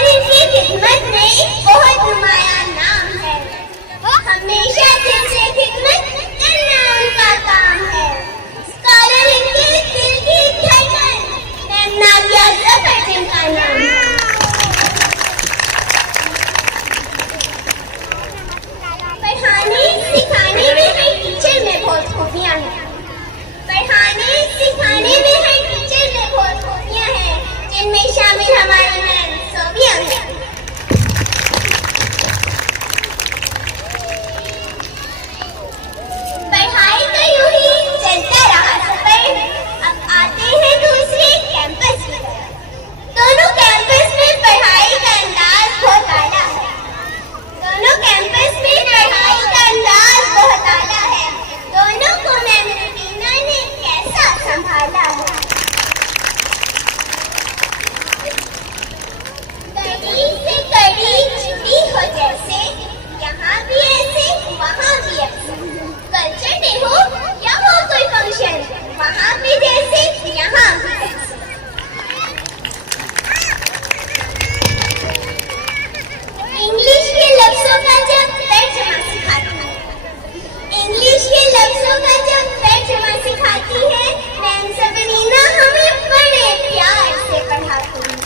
Scholar इनकी खिदमत में एक बहुत नुमाया नाम है। हमेशा दिल से खिदमत करना उनका काम है। स्कॉलर इनके दिल की धड़कन, नादिया जफर जिनका नाम है। पढ़ाने सिखाने में हर टीचर में बहुत खूबियां हैं। पढ़ाने सिखाने में हर टीचर में बहुत खूबियां हैं, जिनमें शामिल हमारी मैम सोबिया हैं। पढ़ाई का यूं ही चलता रहा सफर, अब आते हैं दूसरे कैंपस की तरफ। दोनों कैंपस में पढ़ाई का अंदाज बहुत आला है। दोनों कैंपस में पढ़ाई का अंदाज बहुत आला है। दोनों को मैम रुबीना ने कैसा संभाला है। कड़ी से कड़ी जुड़ी हो जैसे, यहाँ भी ऐसे वहाँ भी ऐसे। कल्चर डे हो या हो कोई फंक्शन, वहाँ भी जैसे यहाँ भी ऐसे। इंग्लिश के लफ्जों का जब तर्जमा सिखाती है, इंग्लिश के लफ्जों का जब तर्जमा सिखाती है, मैम सबरीना हमें बड़े प्यार से पढ़ाती है।